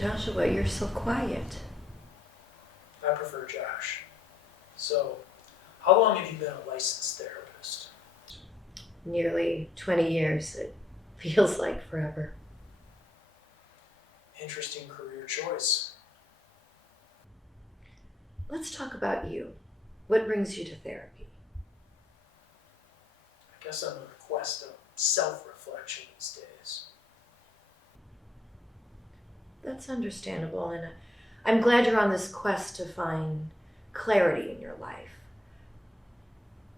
Joshua, you're so quiet. I prefer Josh. So, how long have you been a licensed therapist? Nearly 20 years. It feels like forever. Interesting career choice. Let's talk about you. What brings you to therapy? I guess I'm on a quest of self-reflection these days. That's understandable, and I'm glad you're on this quest to find clarity in your life.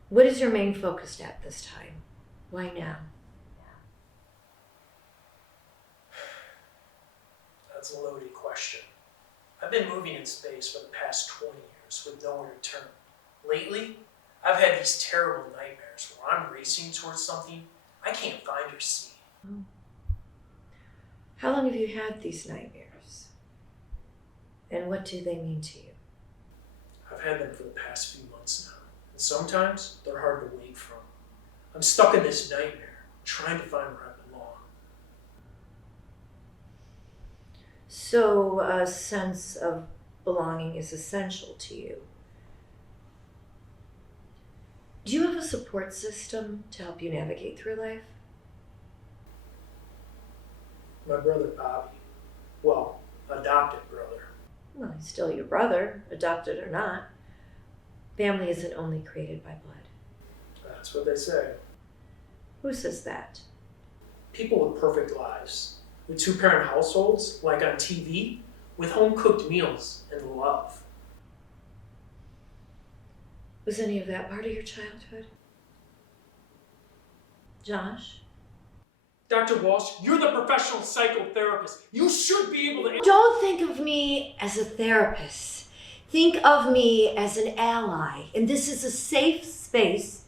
What is your main focus at this time? Why now? That's a loaded question. I've been moving in space for the past 20 years with no return. Lately, I've had these terrible nightmares where I'm racing towards something I can't find or see. Oh. How long have you had these nightmares? And what do they mean to you? I've had them for the past few months now, and sometimes they're hard to wake from. I'm stuck in this nightmare, trying to find where I belong. So a sense of belonging is essential to you. Do you have a support system to help you navigate through life? My brother Bobby, well, adopted brother. Well, he's still your brother, adopted or not. Family isn't only created by blood. That's what they say. Who says that? People with perfect lives, with two-parent households, like on TV, with home-cooked meals and love. Was any of that part of your childhood? Josh? Dr. Walsh, you're the professional psychotherapist. You should be able to... Don't think of me as a therapist. Think of me as an ally. And this is a safe space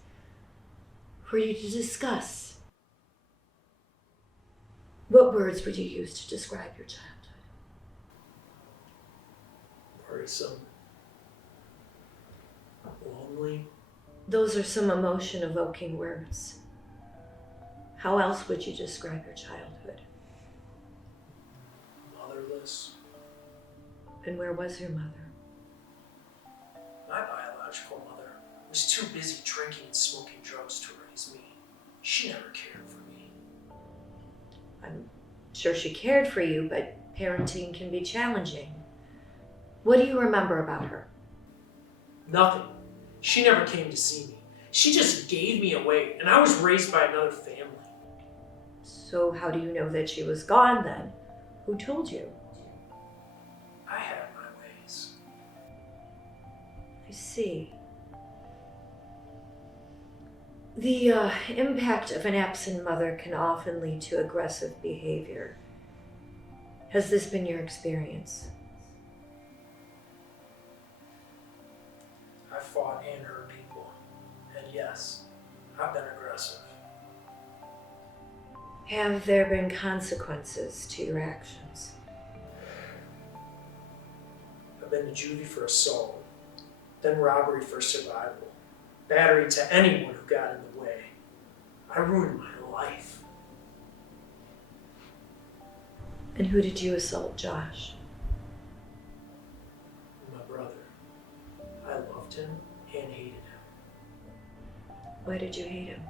for you to discuss. What words would you use to describe your childhood? Worrisome. Lonely. Those are some emotion-evoking words. How else would you describe your childhood? Motherless. And where was your mother? My biological mother was too busy drinking and smoking drugs to raise me. She never cared for me. I'm sure she cared for you, but parenting can be challenging. What do you remember about her? Nothing. She never came to see me. She just gave me away, and I was raised by another family. So how do you know that she was gone then? Who told you? I had my ways. I see. The impact of an absent mother can often lead to aggressive behavior. Has this been your experience? I fought and hurt people. And yes, I've been aggressive. Have there been consequences to your actions? I've been to juvie for assault, then robbery for survival, battery to anyone who got in the way. I ruined my life. And who did you assault, Josh? My brother. I loved him and hated him. Why did you hate him?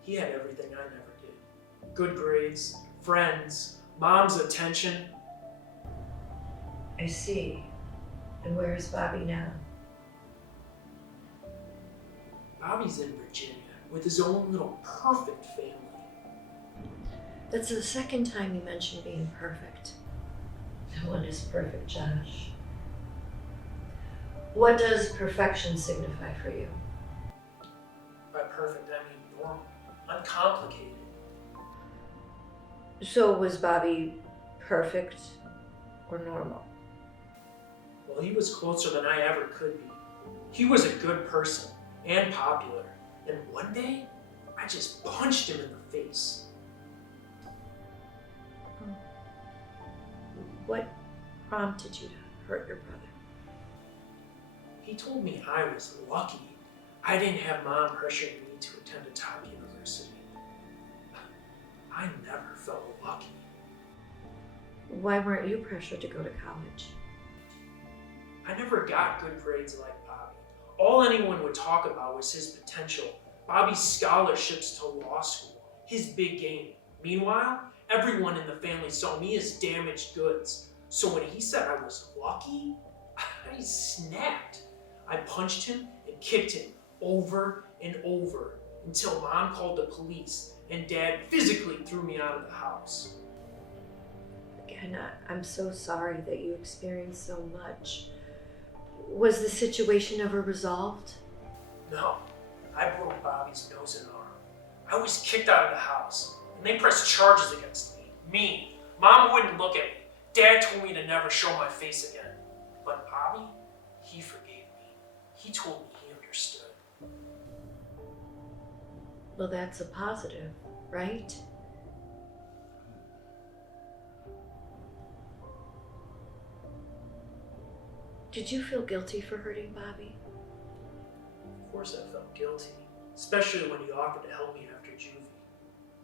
He had everything I never did. Good grades, friends, mom's attention. I see. And where is Bobby now? Bobby's in Virginia with his own little perfect family. That's the second time you mentioned being perfect. No one is perfect, Josh. What does perfection signify for you? By perfect, I mean normal, uncomplicated. So was Bobby perfect or normal? Well, he was closer than I ever could be. He was a good person and popular. And one day, I just punched him in the face. What prompted you to hurt your brother? He told me I was lucky. I didn't have mom pressuring me to attend a top university. I never felt lucky. Why weren't you pressured to go to college? I never got good grades like Bobby. All anyone would talk about was his potential, Bobby's scholarships to law school, his big game. Meanwhile, everyone in the family saw me as damaged goods. So when he said I was lucky, I snapped. I punched him and kicked him over and over until Mom called the police and Dad physically threw me out of the house. Again, I'm so sorry that you experienced so much. Was the situation ever resolved? No, I broke Bobby's nose and arm. I was kicked out of the house, and they pressed charges against me. Me. Mom wouldn't look at me. Dad told me to never show my face again. But Bobby, he forgave me. He told me he understood. Well, that's a positive, right? Did you feel guilty for hurting Bobby? Of course I felt guilty, especially when he offered to help me after juvie.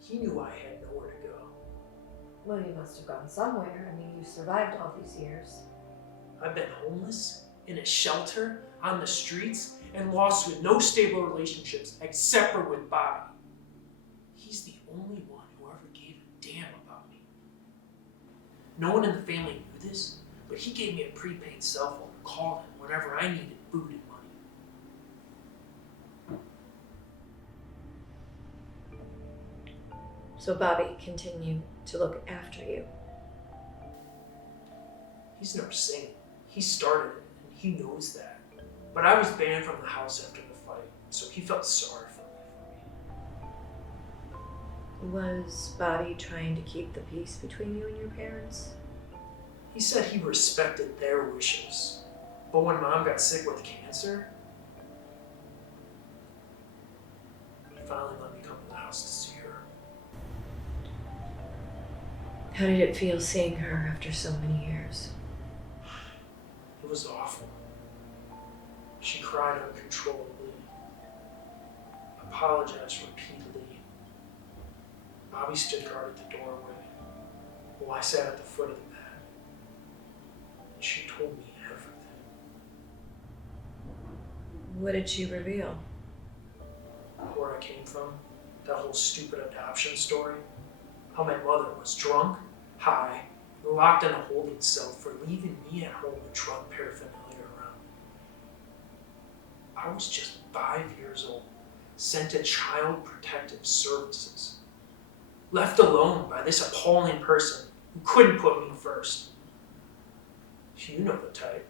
He knew I had nowhere to go. Well, you must have gone somewhere. I mean, you survived all these years. I've been homeless, in a shelter, on the streets, and lost with no stable relationships except for with Bobby. He's the only one who ever gave a damn about me. No one in the family knew this, but he gave me a prepaid cell phone to call him whenever I needed food and money. So Bobby continued to look after you. He's never seen it. He started it, and he knows that. But I was banned from the house after the fight, so he felt sorry for me. Was Bobby trying to keep the peace between you and your parents? He said he respected their wishes. But when Mom got sick with cancer, he finally let me come to the house to see her. How did it feel seeing her after so many years? It was awful. She cried uncontrollably, apologized repeatedly. Bobby stood guard at the doorway, while I sat at the foot of the bed. And she told me everything. What did she reveal? Where I came from, that whole stupid adoption story, how my mother was drunk, high, and locked in a holding cell for leaving me at home with drug paraphernalia around me. I was just 5 years old, sent to Child Protective Services, left alone by this appalling person who couldn't put me first. You know the type.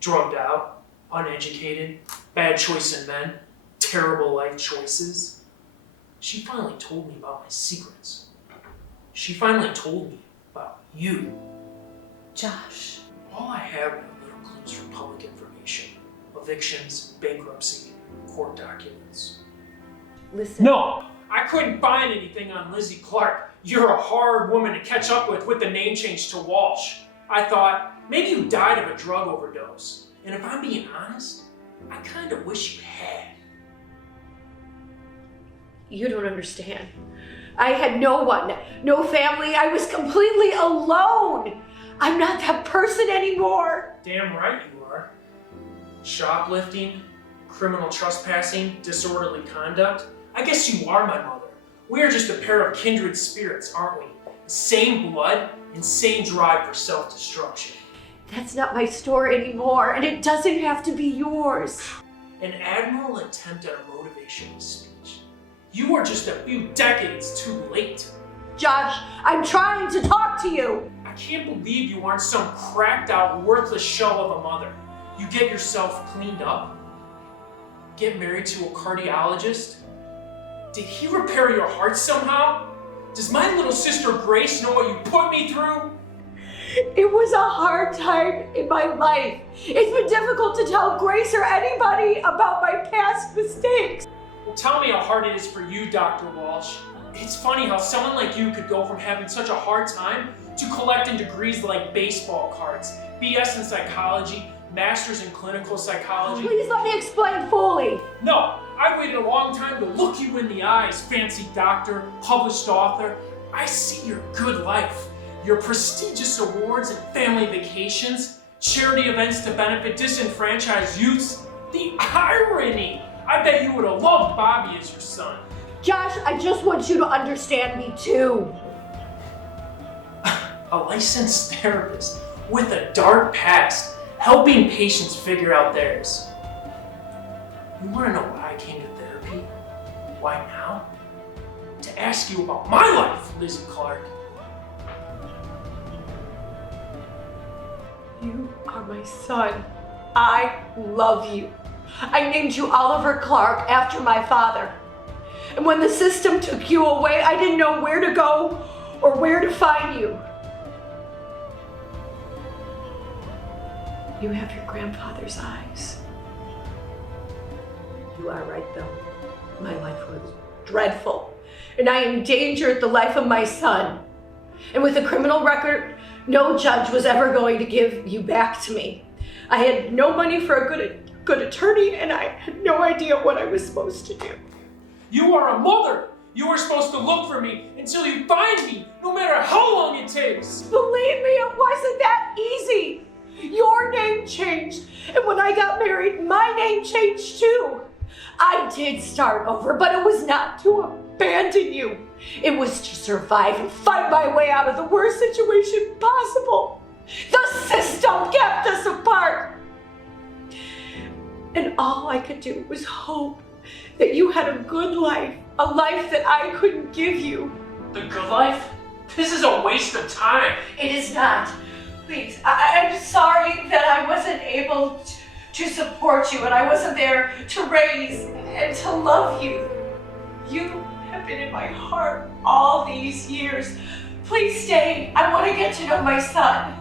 Drugged out, uneducated, bad choice in men, terrible life choices. She finally told me about my secrets. She finally told me about you. Josh. All I had were little clues from public information. Evictions, bankruptcy, court documents. Listen. No! I couldn't find anything on Lizzie Clark. You're a hard woman to catch up with the name change to Walsh. I thought, maybe you died of a drug overdose. And if I'm being honest, I kind of wish you had. You don't understand. I had no one, no family. I was completely alone. I'm not that person anymore. Damn right you are. Shoplifting, criminal trespassing, disorderly conduct. I guess you are my mother. We are just a pair of kindred spirits, aren't we? Same blood and same drive for self-destruction. That's not my story anymore, and it doesn't have to be yours. An admirable attempt at a motivational speech. You are just a few decades too late. Josh, I'm trying to talk to you. I can't believe you aren't some cracked out, worthless shell of a mother. You get yourself cleaned up, get married to a cardiologist. Did he repair your heart somehow? Does my little sister Grace know what you put me through? It was a hard time in my life. It's been difficult to tell Grace or anybody about my past mistakes. Well, tell me how hard it is for you, Dr. Walsh. It's funny how someone like you could go from having such a hard time to collecting degrees like baseball cards, BS in psychology, masters in clinical psychology. Please let me explain fully. No, I waited a long time to look you in the eyes, fancy doctor, published author. I see your good life. Your prestigious awards and family vacations, charity events to benefit disenfranchised youths. The irony! I bet you would have loved Bobby as your son. Josh, I just want you to understand me too. A licensed therapist with a dark past, helping patients figure out theirs. You want to know why I came to therapy? Why now? To ask you about my life, Lizzie Clark. You are my son. I love you. I named you Oliver Clark after my father. And when the system took you away, I didn't know where to go or where to find you. You have your grandfather's eyes. You are right, though. My life was dreadful, and I endangered the life of my son. And with a criminal record, no judge was ever going to give you back to me. I had no money for a good attorney, and I had no idea what I was supposed to do. You are a mother! You are supposed to look for me until you find me, no matter how long it takes! Believe me, it wasn't that easy! Your name changed, and when I got married, my name changed too. I did start over, but it was not to abandon you. It was to survive and fight my way out of the worst situation possible. The system kept us apart. And all I could do was hope that you had a good life, a life that I couldn't give you. The good life? This is a waste of time. It is not. Please, I'm sorry that I wasn't able to support you and I wasn't there to raise and to love you. You have been in my heart all these years. Please stay. I want to get to know my son.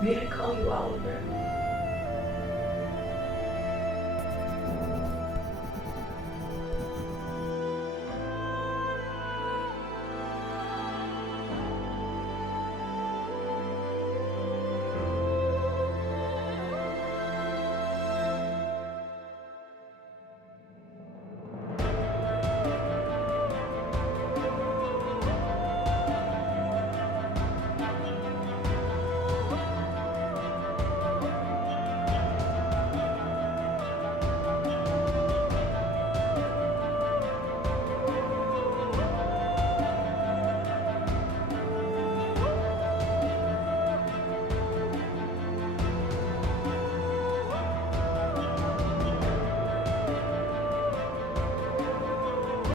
May I call you Oliver?